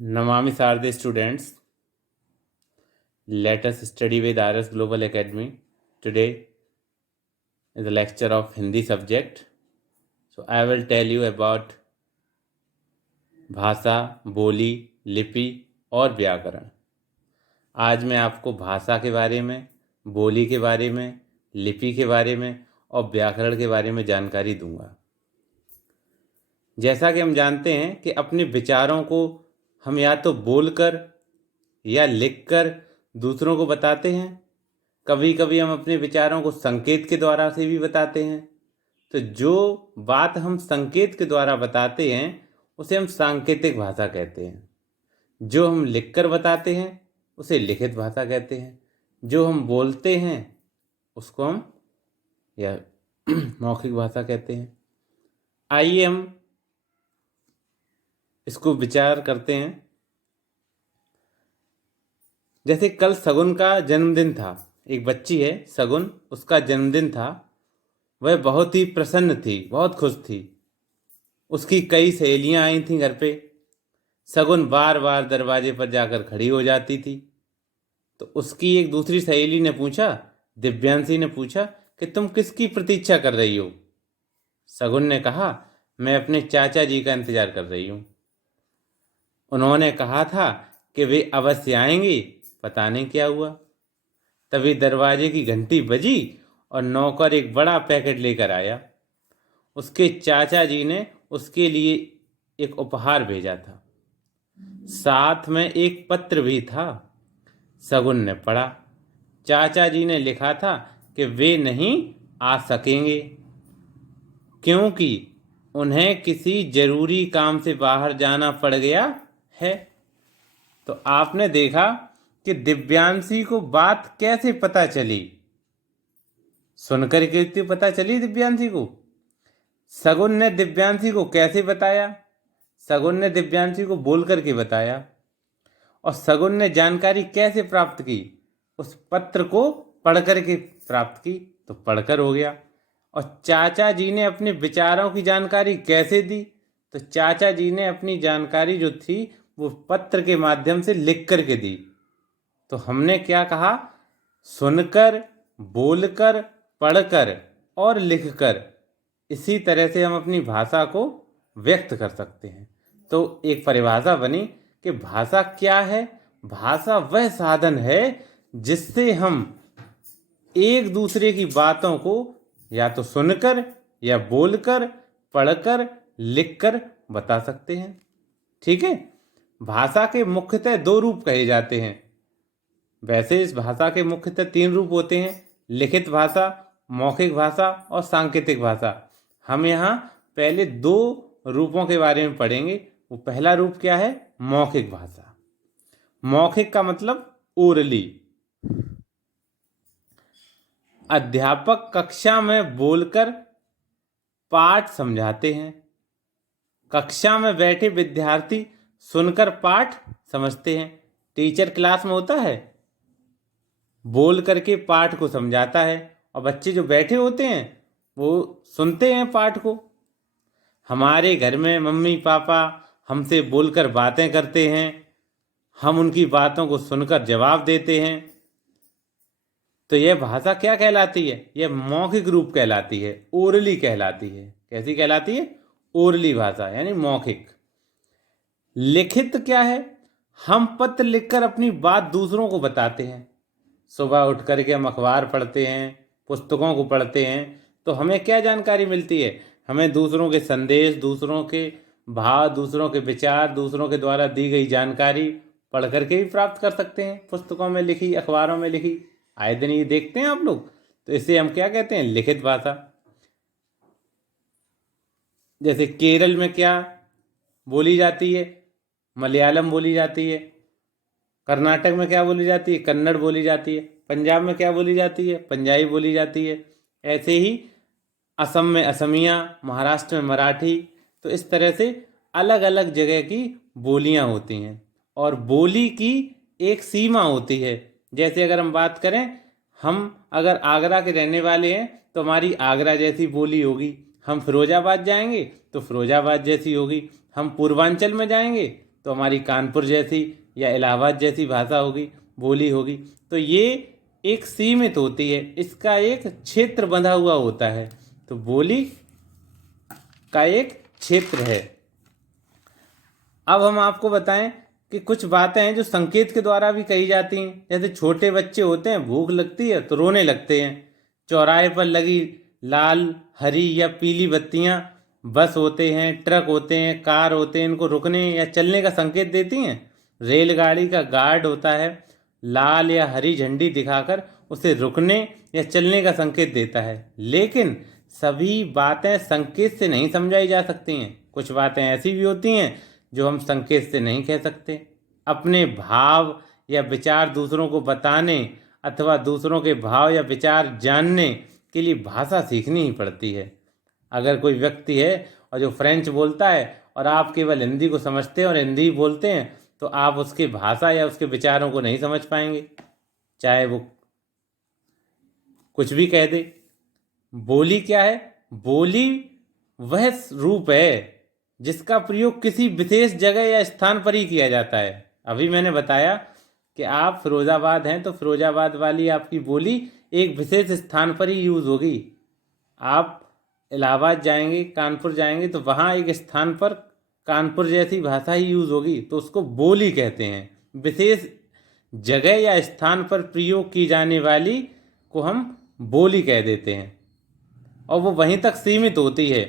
Namami Sarde students, let us study with RS Global Academy. Today is a lecture of Hindi subject. So I will tell you about भाषा, बोली, लिपि और व्याकरण। आज मैं आपको भाषा के बारे में, बोली के बारे में, लिपि के बारे में और व्याकरण के बारे में जानकारी दूंगा। जैसा कि हम जानते हैं कि अपने विचारों को हम या तो बोलकर या लिखकर दूसरों को बताते हैं। कभी कभी हम अपने विचारों को संकेत के द्वारा से भी बताते हैं। तो जो बात हम संकेत के द्वारा बताते हैं उसे हम सांकेतिक भाषा कहते हैं। जो हम लिखकर बताते हैं उसे लिखित भाषा कहते हैं। जो हम बोलते हैं उसको हम या मौखिक भाषा कहते हैं। आइए हम इसको विचार करते हैं। जैसे कल शगुन का जन्मदिन था। एक बच्ची है शगुन, उसका जन्मदिन था। वह बहुत ही प्रसन्न थी, बहुत खुश थी। उसकी कई सहेलियां आई थीं घर पे। शगुन बार बार दरवाजे पर जाकर खड़ी हो जाती थी। तो उसकी एक दूसरी सहेली ने पूछा, दिव्यांशी ने पूछा कि तुम किसकी प्रतीक्षा कर रही हो? शगुन ने कहा, मैं अपने चाचा जी का इंतजार कर रही हूँ। उन्होंने कहा था कि वे अवश्य आएंगे, पता नहीं क्या हुआ। तभी दरवाजे की घंटी बजी और नौकर एक बड़ा पैकेट लेकर आया। उसके चाचा जी ने उसके लिए एक उपहार भेजा था। साथ में एक पत्र भी था। शगुन ने पढ़ा। चाचा जी ने लिखा था कि वे नहीं आ सकेंगे क्योंकि उन्हें किसी जरूरी काम से बाहर जाना पड़ गया है। तो आपने देखा कि दिव्यांशी को बात कैसे पता चली। सुनकर के पता चली दिव्यांशी को। शगुन ने दिव्यांशी को कैसे बताया? शगुन ने दिव्यांशी को बोल करके बताया। और शगुन ने जानकारी कैसे प्राप्त की? उस पत्र को पढ़ करके प्राप्त की। तो पढ़कर हो गया। और चाचा जी ने अपने विचारों की जानकारी कैसे दी? तो चाचा जी ने अपनी जानकारी जो थी वो पत्र के माध्यम से लिख करके दी। तो हमने क्या कहा? सुनकर, बोलकर, पढ़कर और लिखकर, इसी तरह से हम अपनी भाषा को व्यक्त कर सकते हैं। तो एक परिभाषा बनी कि भाषा क्या है? भाषा वह साधन है जिससे हम एक दूसरे की बातों को या तो सुनकर या बोलकर, पढ़कर, लिखकर बता सकते हैं। ठीक है। भाषा के मुख्यतः दो रूप कहे जाते हैं। वैसे इस भाषा के मुख्यतः तीन रूप होते हैं: लिखित भाषा, मौखिक भाषा और सांकेतिक भाषा। हम यहाँ पहले दो रूपों के बारे में पढ़ेंगे। वो पहला रूप क्या है? मौखिक भाषा। मौखिक का मतलब ओरली। अध्यापक कक्षा में बोलकर पाठ समझाते हैं। कक्षा में बैठे विद्यार्थी सुनकर पाठ समझते हैं। टीचर क्लास में होता है, बोल करके पाठ को समझाता है और बच्चे जो बैठे होते हैं वो सुनते हैं पाठ को। हमारे घर में मम्मी पापा हमसे बोलकर बातें करते हैं, हम उनकी बातों को सुनकर जवाब देते हैं। तो यह भाषा क्या कहलाती है? यह मौखिक रूप कहलाती है, ओरली कहलाती है। कैसी कहलाती है? ओरली भाषा यानी मौखिक। लिखित क्या है? हम पत्र लिखकर अपनी बात दूसरों को बताते हैं। सुबह उठ करके हम अखबार पढ़ते हैं, पुस्तकों को पढ़ते हैं, तो हमें क्या जानकारी मिलती है? हमें दूसरों के संदेश, दूसरों के भाव, दूसरों के विचार, दूसरों के द्वारा दी गई जानकारी पढ़ करके भी प्राप्त कर सकते हैं। पुस्तकों में लिखी, अखबारों में लिखी, आए दिन ये देखते हैं आप लोग। तो इसे हम क्या कहते हैं? लिखित भाषा। जैसे केरल में क्या बोली जाती है? मलयालम बोली जाती है। कर्नाटक में क्या बोली जाती है? कन्नड़ बोली जाती है। पंजाब में क्या बोली जाती है? पंजाबी बोली जाती है। ऐसे ही असम में असमिया, महाराष्ट्र में मराठी। तो इस तरह से अलग अलग जगह की बोलियां होती हैं और बोली की एक सीमा होती है। जैसे अगर हम बात करें, हम अगर आगरा के रहने वाले हैं तो हमारी आगरा जैसी बोली होगी। हम फिरोजाबाद जाएंगे तो फिरोजाबाद जैसी होगी। हम पूर्वांचल में जाएंगे तो हमारी कानपुर जैसी या इलाहाबाद जैसी भाषा होगी, बोली होगी। तो ये एक सीमित होती है, इसका एक क्षेत्र बंधा हुआ होता है। तो बोली का एक क्षेत्र है। अब हम आपको बताएं कि कुछ बातें हैं जो संकेत के द्वारा भी कही जाती हैं। जैसे छोटे बच्चे होते हैं, भूख लगती है तो रोने लगते हैं। चौराहे पर लगी लाल, हरी या पीली बत्तियां बस होते हैं, ट्रक होते हैं, कार होते हैं, इनको रुकने या चलने का संकेत देती हैं। रेलगाड़ी का गार्ड होता है, लाल या हरी झंडी दिखाकर उसे रुकने या चलने का संकेत देता है। लेकिन सभी बातें संकेत से नहीं समझाई जा सकती हैं। कुछ बातें ऐसी भी होती हैं जो हम संकेत से नहीं कह सकते। अपने भाव या विचार दूसरों को बताने अथवा दूसरों के भाव या विचार जानने के लिए भाषा सीखनी ही पड़ती है। अगर कोई व्यक्ति है और जो फ्रेंच बोलता है और आप केवल हिंदी को समझते हैं और हिंदी ही बोलते हैं, तो आप उसकी भाषा या उसके विचारों को नहीं समझ पाएंगे, चाहे वो कुछ भी कह दे। बोली क्या है? बोली वह रूप है जिसका प्रयोग किसी विशेष जगह या स्थान पर ही किया जाता है। अभी मैंने बताया कि आप फिरोजाबाद हैं तो फिरोजाबाद वाली आपकी बोली एक विशेष स्थान पर ही यूज़ होगी। आप इलाहाबाद जाएंगे, कानपुर जाएंगे तो वहाँ एक स्थान पर कानपुर जैसी भाषा ही यूज़ होगी, तो उसको बोली कहते हैं। विशेष जगह या स्थान पर प्रयोग की जाने वाली को हम बोली कह देते हैं और वो वहीं तक सीमित होती है।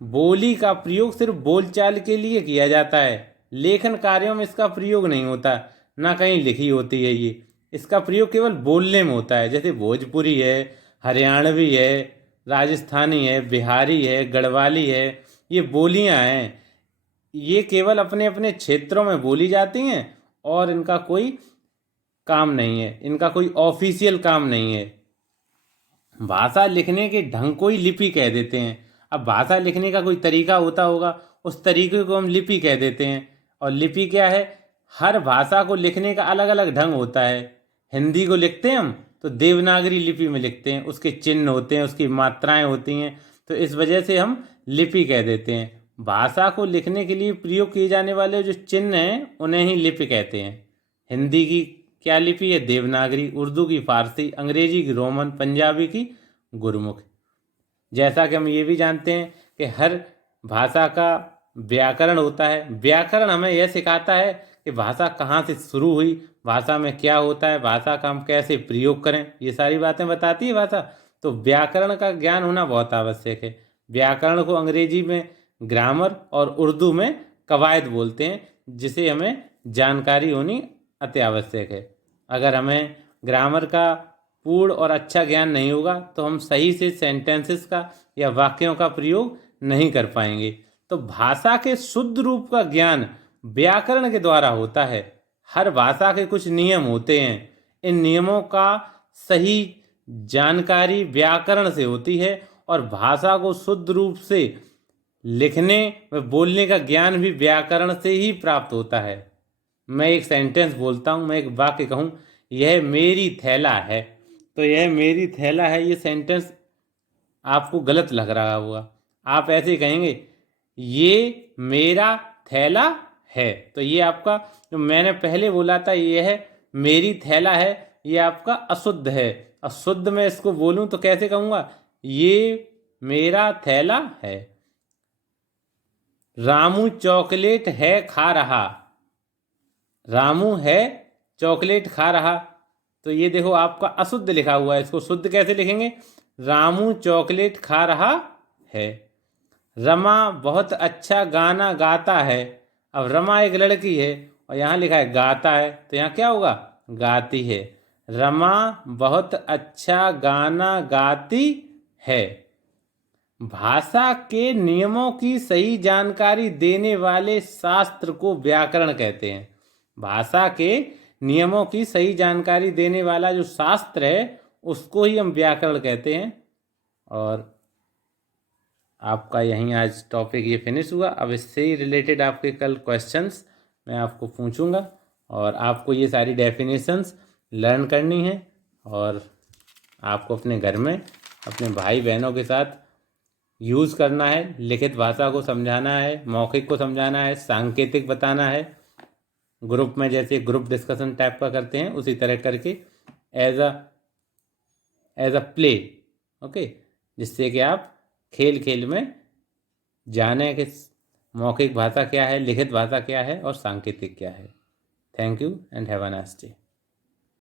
बोली का प्रयोग सिर्फ बोलचाल के लिए किया जाता है, लेखन कार्यों में इसका प्रयोग नहीं होता, ना कहीं लिखी होती है ये। इसका प्रयोग केवल बोलने में होता है। जैसे भोजपुरी है, हरियाणवी है, राजस्थानी है, बिहारी है, गढ़वाली है, ये बोलियां हैं। ये केवल अपने अपने क्षेत्रों में बोली जाती हैं और इनका कोई काम नहीं है, इनका कोई ऑफिशियल काम नहीं है। भाषा लिखने के ढंग को ही लिपि कह देते हैं। अब भाषा लिखने का कोई तरीका होता होगा, उस तरीके को हम लिपि कह देते हैं। और लिपि क्या है? हर भाषा को लिखने का अलग अलग ढंग होता है। हिंदी को लिखते हैं हम तो देवनागरी लिपि में लिखते हैं, उसके चिन्ह होते हैं, उसकी मात्राएं होती हैं, तो इस वजह से हम लिपि कह देते हैं। भाषा को लिखने के लिए प्रयोग किए जाने वाले जो चिन्ह हैं उन्हें ही लिपि कहते हैं। हिंदी की क्या लिपि है? देवनागरी। उर्दू की फारसी, अंग्रेजी की रोमन, पंजाबी की गुरमुख। जैसा कि हम ये भी जानते हैं कि हर भाषा का व्याकरण होता है। व्याकरण हमें यह सिखाता है कि भाषा कहाँ से शुरू हुई, भाषा में क्या होता है, भाषा का हम कैसे प्रयोग करें, ये सारी बातें बताती है भाषा। तो व्याकरण का ज्ञान होना बहुत आवश्यक है। व्याकरण को अंग्रेजी में ग्रामर और उर्दू में कवायद बोलते हैं, जिसे हमें जानकारी होनी अति आवश्यक है। अगर हमें ग्रामर का पूर्ण और अच्छा ज्ञान नहीं होगा तो हम सही से सेंटेंसेस का या वाक्यों का प्रयोग नहीं कर पाएंगे। तो भाषा के शुद्ध रूप का ज्ञान व्याकरण के द्वारा होता है। हर भाषा के कुछ नियम होते हैं, इन नियमों का सही जानकारी व्याकरण से होती है और भाषा को शुद्ध रूप से लिखने व बोलने का ज्ञान भी व्याकरण से ही प्राप्त होता है। मैं एक सेंटेंस बोलता हूँ, मैं एक वाक्य कहूँ, यह मेरी थैला है, तो यह मेरी थैला है, ये सेंटेंस आपको गलत लग रहा होगा। आप ऐसे कहेंगे ये मेरा थैला है, तो ये आपका जो मैंने पहले बोला था यह मेरी थैला है, ये आपका अशुद्ध है। अशुद्ध में इसको बोलूं तो कैसे कहूँगा? ये मेरा थैला है। रामू चॉकलेट है खा रहा, रामू है चॉकलेट खा रहा, तो ये देखो आपका अशुद्ध लिखा हुआ है, इसको शुद्ध कैसे लिखेंगे? रामू चॉकलेट खा रहा है। रमा बहुत अच्छा गाना गाता है, अब रमा एक लड़की है और यहाँ लिखा है गाता है, तो यहाँ क्या होगा? गाती है। रमा बहुत अच्छा गाना गाती है। भाषा के नियमों की सही जानकारी देने वाले शास्त्र को व्याकरण कहते हैं। भाषा के नियमों की सही जानकारी देने वाला जो शास्त्र है उसको ही हम व्याकरण कहते हैं। और आपका यहीं आज टॉपिक ये फिनिश हुआ। अब इससे ही रिलेटेड आपके कल क्वेश्चंस मैं आपको पूछूंगा और आपको ये सारी डेफिनेशंस लर्न करनी है और आपको अपने घर में अपने भाई बहनों के साथ यूज़ करना है। लिखित भाषा को समझाना है, मौखिक को समझाना है, सांकेतिक बताना है ग्रुप में जैसे ग्रुप डिस्कशन टाइप का करते हैं उसी तरह करके एज अ प्ले, ओके, जिससे कि आप खेल खेल में जाने कि मौखिक भाषा क्या है, लिखित भाषा क्या है और सांकेतिक क्या है। Thank you and have a nice day.